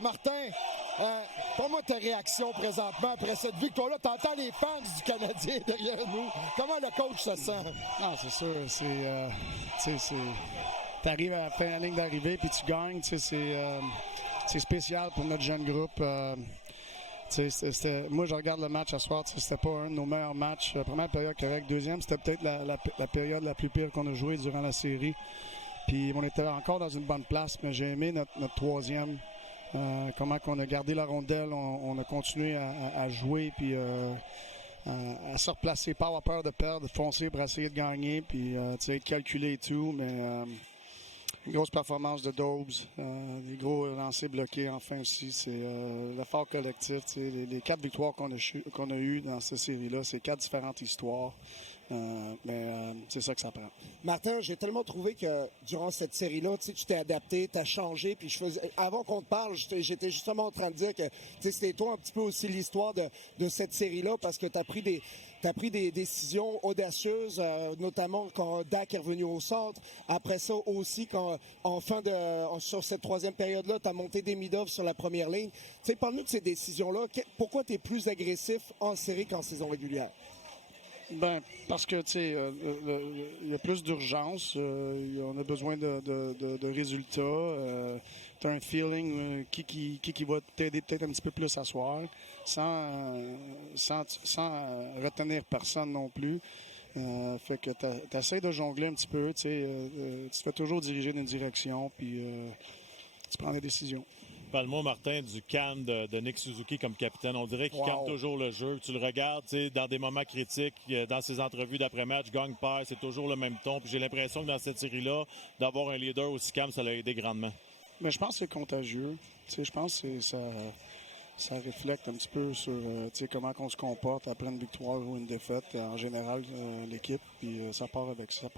Martin, pour-moi ta réaction présentement après cette victoire-là. T'entends les fans du Canadien derrière nous. Comment le coach se sent? Non, c'est sûr. T'arrives à la fin de la ligne d'arrivée puis tu gagnes. C'est spécial pour notre jeune groupe. Moi, je regarde le match à soir. C'était pas un de nos meilleurs matchs. Première période correcte. Deuxième, c'était peut-être la période la plus pire qu'on a jouée durant la série. Puis on était encore dans une bonne place, mais j'ai aimé notre troisième. Comment qu'on a gardé la rondelle, on a continué à jouer, puis à se replacer, pas avoir peur de perdre, foncer pour essayer de gagner, puis être calculé et tout, mais une grosse performance de Dobbs, des gros lancers bloqués enfin aussi, c'est l'effort collectif, les 4 victoires qu'on a eues dans cette série-là, c'est 4 différentes histoires. C'est ça que ça prend. Martin, j'ai tellement trouvé que durant cette série-là, tu t'es adapté, t'as changé, puis avant qu'on te parle, j'étais justement en train de dire que c'était toi un petit peu aussi l'histoire de cette série-là, parce que t'as pris des décisions audacieuses, notamment quand Dak est revenu au centre. Après ça aussi, quand sur cette troisième période-là, t'as monté des mid-off sur la première ligne. Parle-nous de ces décisions-là. Pourquoi t'es plus agressif en série qu'en saison régulière? Ben, parce que, il y a plus d'urgence. On a besoin de résultats. Tu as un feeling qui va t'aider peut-être un petit peu plus à soir, sans retenir personne non plus. Fait que tu essaies de jongler un petit peu. Tu te fais toujours diriger d'une direction, puis tu prends des décisions. Parle-moi, Martin, du calme de Nick Suzuki comme capitaine. On dirait qu'il calme toujours le jeu. Tu le regardes dans des moments critiques, dans ses entrevues d'après-match, gagne, perd, c'est toujours le même ton. Puis j'ai l'impression que dans cette série-là, d'avoir un leader aussi calme, ça l'a aidé grandement. Mais je pense que c'est contagieux. Je pense que ça reflète un petit peu sur comment on se comporte après une victoire ou une défaite. En général, l'équipe, puis ça part avec ça.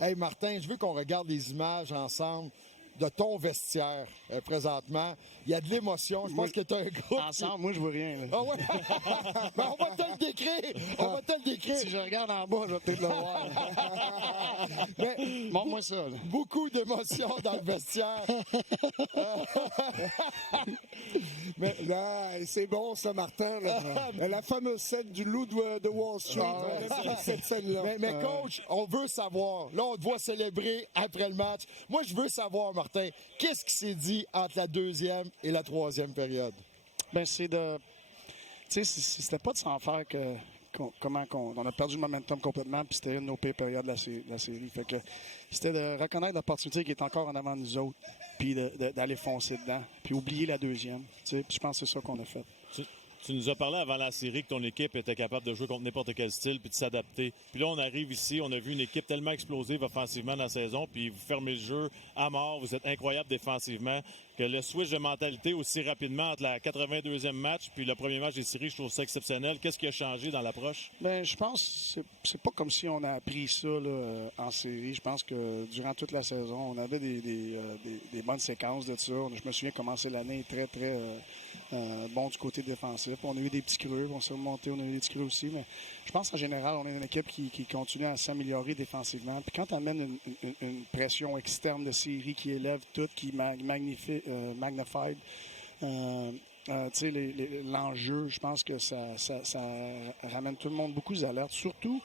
Hey Martin, je veux qu'on regarde les images ensemble de ton vestiaire présentement. Il y a de l'émotion. Je pense que tu as un groupe. Ensemble, moi, je vois rien. Là. Ah ouais? Ben, on va te le décrire. Si je regarde en bas, je vais peut-être le voir. Mais, montre-moi ça. Là. Beaucoup d'émotions dans le vestiaire. Mais là, c'est bon, ça, Martin. Là. La fameuse scène du loup de Wall Street. Cette scène-là. Mais coach, on veut savoir. Là, on te voit célébrer après le match. Moi, je veux savoir, Martin, qu'est-ce qui s'est dit entre la deuxième et la troisième période? Ben, c'est de... Tu sais, c'était pas de s'en faire on a perdu le momentum complètement, puis c'était une de nos pires périodes de la série. Fait que c'était de reconnaître l'opportunité qui est encore en avant de nous autres, puis d'aller foncer dedans, puis oublier la deuxième. Puis je pense que c'est ça qu'on a fait. Tu nous as parlé avant la série que ton équipe était capable de jouer contre n'importe quel style puis de s'adapter. Puis là, on arrive ici, on a vu une équipe tellement explosive offensivement dans la saison, puis vous fermez le jeu à mort, vous êtes incroyable défensivement, que le switch de mentalité aussi rapidement entre la 82e match puis le premier match des séries, je trouve ça exceptionnel. Qu'est-ce qui a changé dans l'approche? Bien, je pense que c'est pas comme si on a appris ça là, en série. Je pense que durant toute la saison, on avait des bonnes séquences de ça. Je me souviens commencer l'année très, très bon du côté défensif. On a eu des petits creux, on s'est remonté, on a eu des petits creux aussi, mais je pense qu'en général, on est une équipe qui continue à s'améliorer défensivement. Puis quand tu amènes une pression externe de série qui élève tout, qui magnifie, l'enjeu, je pense que ça ramène tout le monde beaucoup d'alerte, surtout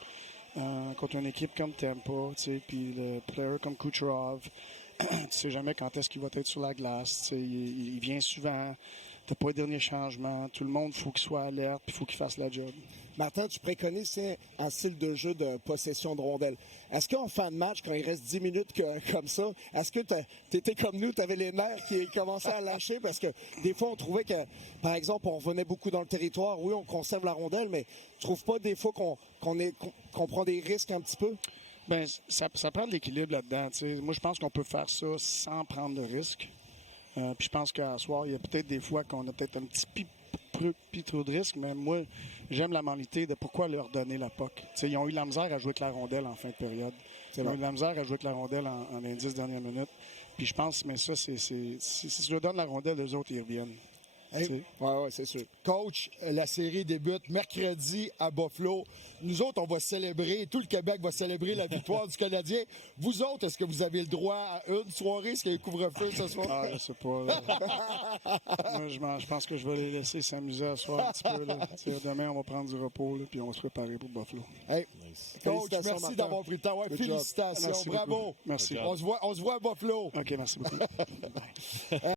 contre une équipe comme Tampa, puis le player comme Kucherov. Tu sais jamais quand est-ce qu'il va être sur la glace. Il vient souvent. T'as pas les derniers changements. Tout le monde, il faut qu'il soit alerte puis il faut qu'il fasse la job. Martin, tu préconises un style de jeu de possession de rondelle. Est-ce qu'en fin de match, quand il reste 10 minutes comme ça, est-ce que t'étais comme nous, t'avais les nerfs qui commençaient à lâcher? Parce que des fois, on trouvait que, par exemple, on revenait beaucoup dans le territoire. Oui, on conserve la rondelle, mais tu trouves pas des fois qu'on prend des risques un petit peu? Ben, ça prend de l'équilibre là-dedans. T'sais. Moi, je pense qu'on peut faire ça sans prendre de risques. Puis je pense qu'à soir, il y a peut-être des fois qu'on a peut-être un petit peu trop de risques, mais moi, j'aime la mentalité de pourquoi leur donner la POC. T'sais, ils ont eu la misère à jouer avec la rondelle en fin de période. Ils ont eu la misère à jouer avec la rondelle en les 10 dernières minutes. Puis je pense, mais ça, si je leur donne la rondelle, les autres, ils reviennent. Ouais, c'est sûr. Coach, la série débute mercredi à Buffalo. Nous autres, on va célébrer, tout le Québec va célébrer la victoire du Canadien. Vous autres, est-ce que vous avez le droit à une soirée? Est-ce qu'il y a un couvre-feu ce soir? Ah, je sais pas. Moi, je pense que je vais les laisser s'amuser à soir un petit peu. Là. Demain, on va prendre du repos, là, puis on va se préparer pour Buffalo. Hey, coach, Félicitations, merci Martin. d'avoir pris le temps. Ouais, Good félicitations. Merci Bravo. beaucoup. Merci. On se voit à Buffalo. OK, merci beaucoup. Bye.